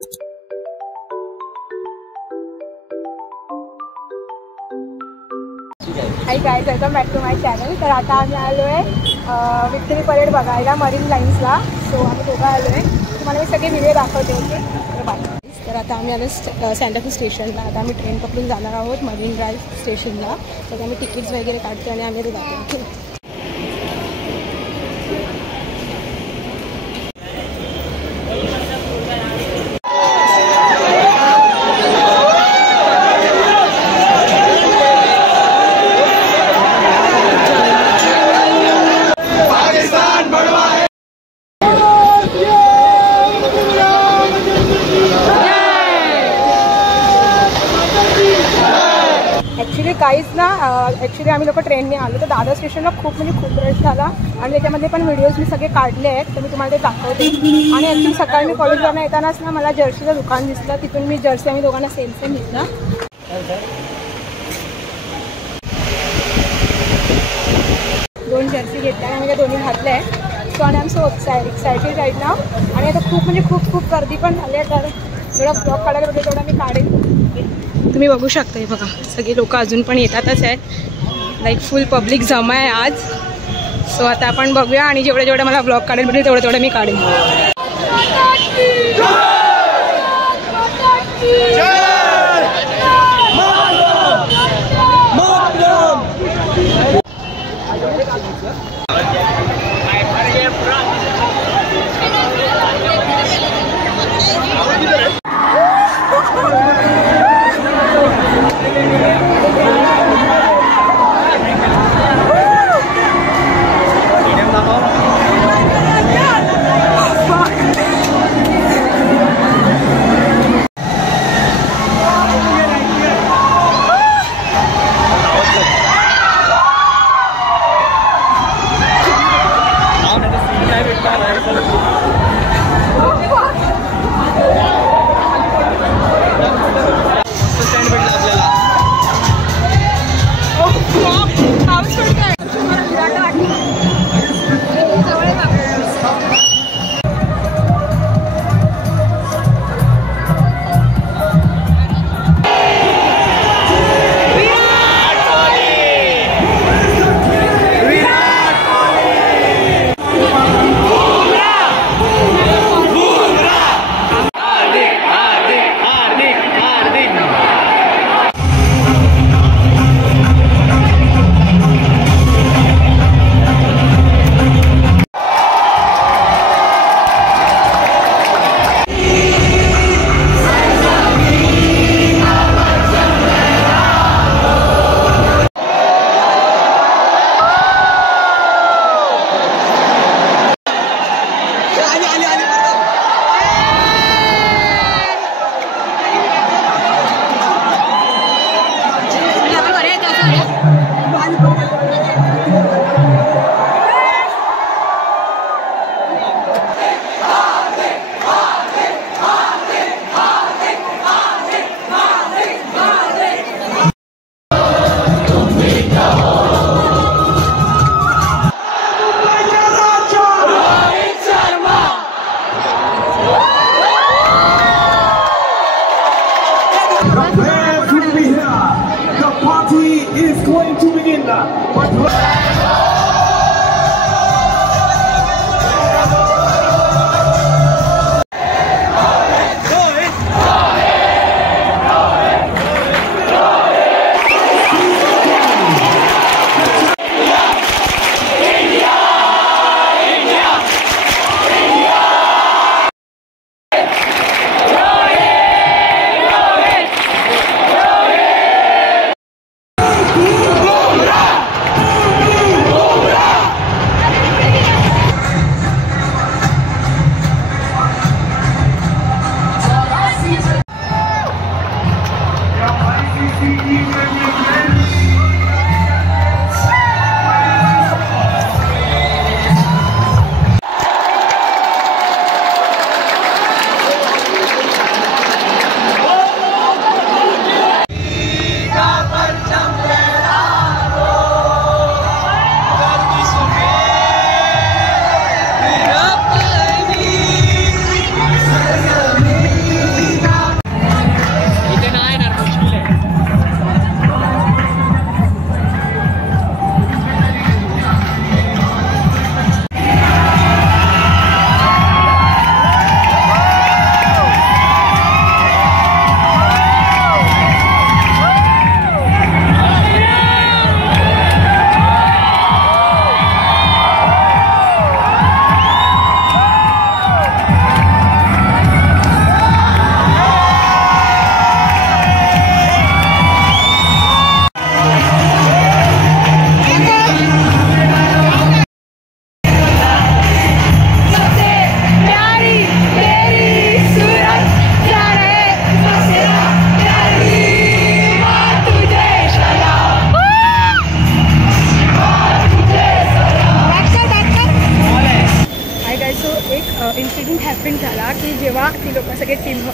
Hi guys, welcome back to my channel. तर आता आम्ही आलो आहे विक्टरी परेड बघायला मरीन लाईन्सला। सो आम्ही दोघं आलो आहे, तुम्हाला मी सगळे व्हिडिओ दाखवते। ओके, तर बाय। तर आता आम्ही आलो सँटाक्रूज स्टेशनला। आता आम्ही ट्रेन पकडून जाणार आहोत मरीन ड्राईव्ह स्टेशनला। तर आम्ही तिकीट्स वगैरे काढते आणि आम्ही ते जातो। ओके, काहीच ना ॲक्च्युली आम्ही लोक ट्रेनने आलो तर दादर स्टेशनला खूप खूप रश झाला आणि त्याच्यामध्ये पण व्हिडिओज मी सगळे काढले आहेत, तर मी तुम्हाला ते दाखवते। आणि ॲक्च्युली सकाळी मी कॉलेजवरनं येतानाच ना मला जर्सीचं दुकान दिसलं, तिथून मी जर्सी आम्ही दोघांना सेम घेतला। 2 जर्सी घेतल्या आणि आम्ही त्या दोन्ही घातल्या आहे। सो आणि आम्ही सो एक्सायटेड राईट नाव। आणि आता खूप गर्दी पण झाली आहे, तर थोडा ब्लॉग काढायला होते तेवढा मी काढेन। तुम्ही बघू शकता, हे बघा सगळे लोक अजून पण येतातच आहेत, लाईक फुल पब्लिक जमा आहे आज। सो आता आपण बघूया आणि जेवढं मला ब्लॉग काढेल म्हणजे तेवढं मी काढेन।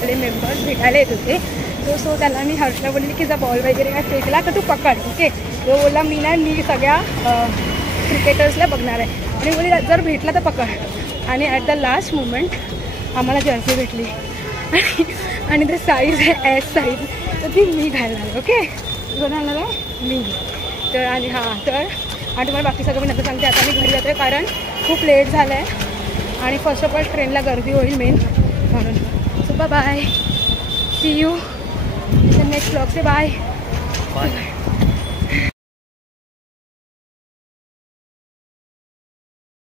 आपले मेंबर्स भेटायला येत होते. सो त्याला मी हर्षला बोलली की जर बॉल वगैरे काय फेकला तर तू पकड. ओके, तो बोलला मी नाही, मी सगळ्या क्रिकेटर्सला बघणार आहे. आणि बोलली जर भेटला तर पकड. आणि ॲट द लास्ट मोमेंट आम्हाला जर्सी भेटली आणि ते साईज आहे एस साईज, तर ती मी घालणार आहे. ओके, कोण घालणार आहे? मी. तर आणि तुम्हाला बाकी सगळं मी नंतर सांगते. आता मी घरी जातो आहे कारण खूप लेट झालं आहे आणि फर्स्ट ऑफ ऑल ट्रेनला गर्दी होईल मेन म्हणून. So bye, see you the next vlog. Say bye.